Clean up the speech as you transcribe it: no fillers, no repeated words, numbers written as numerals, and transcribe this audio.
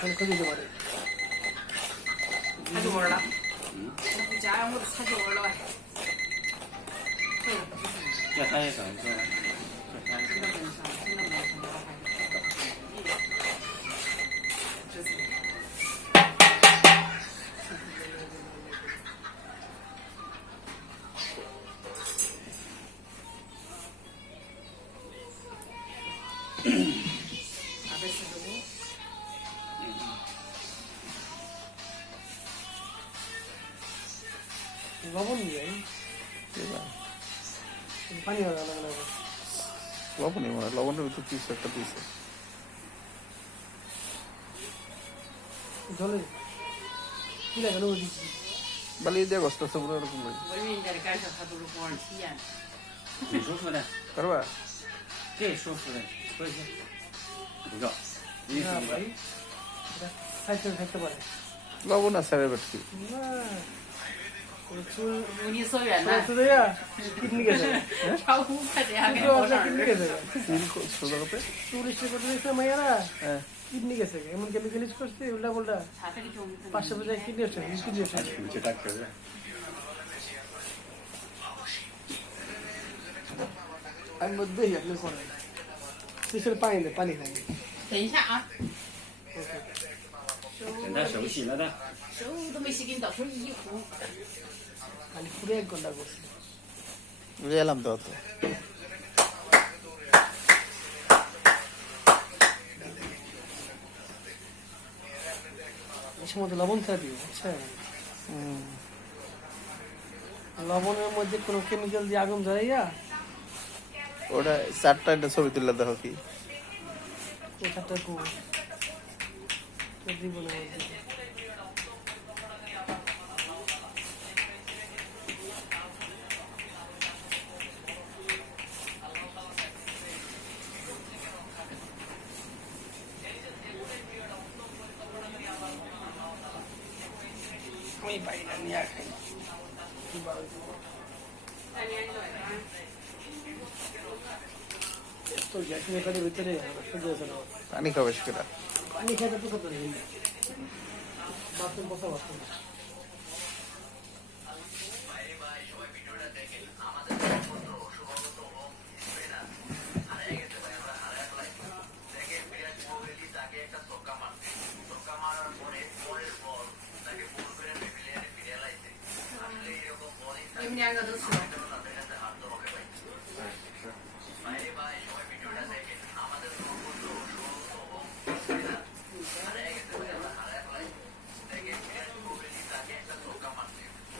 可以这么的。菜就味儿了。家我都菜就味儿了。这还有什么？লবণ দিয়ে পানি লবণই মনে হয় লবণের ভিতরে পিস একটা পিস জলে কি লাগে লবণ দিচ্ছি বালি দিয়ে গোস্ত আছে পুরো এরকম লাগে 我人家的感受他都是不玩体验。挺舒服的， পারবা 这舒服的，说一下。不要，一定 না 是 ভাই খাইতে খাইতে পারে লবণ আছে রে বেটকি না চুল 如你所愿呐， চুল দেয়া কিডনি গেছে 超5块这样给你 চুল 包上 কিডনি 儿。 গেছে তিল সোজা করতে চুল ইস্টে করতে দিয়েছে মাইয়ারা হ্যাঁ কিডনি গেছে এমন কেমিক্যালিজ করছে উল্টা পাল্টা 他这个就 পাঁচশো পয়সা কিডনি হচ্ছে কিডনি হচ্ছে 你去打球去。 আমি মধ্যে আপনি করেন পিছনে পানি দেয় পানি খাই 等一下啊， 等他手洗了的，手都没洗，给你到时候一呼。 খালি পুরো 1 ঘন্টা করছি বুঝে এলাম তো অত এই সময় তো লবণ থাকবে বুঝছেন লবণের মধ্যে কোনো কেমিক্যাল দিয়ে আগুন জ্বালাইয়া ওটা চারটা একটা ছবি তুলে দেখো কি কোথাটা কো দিব না আমি বাইরে নিয়ে খাই তো গ্যাস মেকারের ভিতরে সহ্য হচ্ছে না পানি খাবে সেটা পানি খাইতে তো কত বাথরুম বসা বাথরুম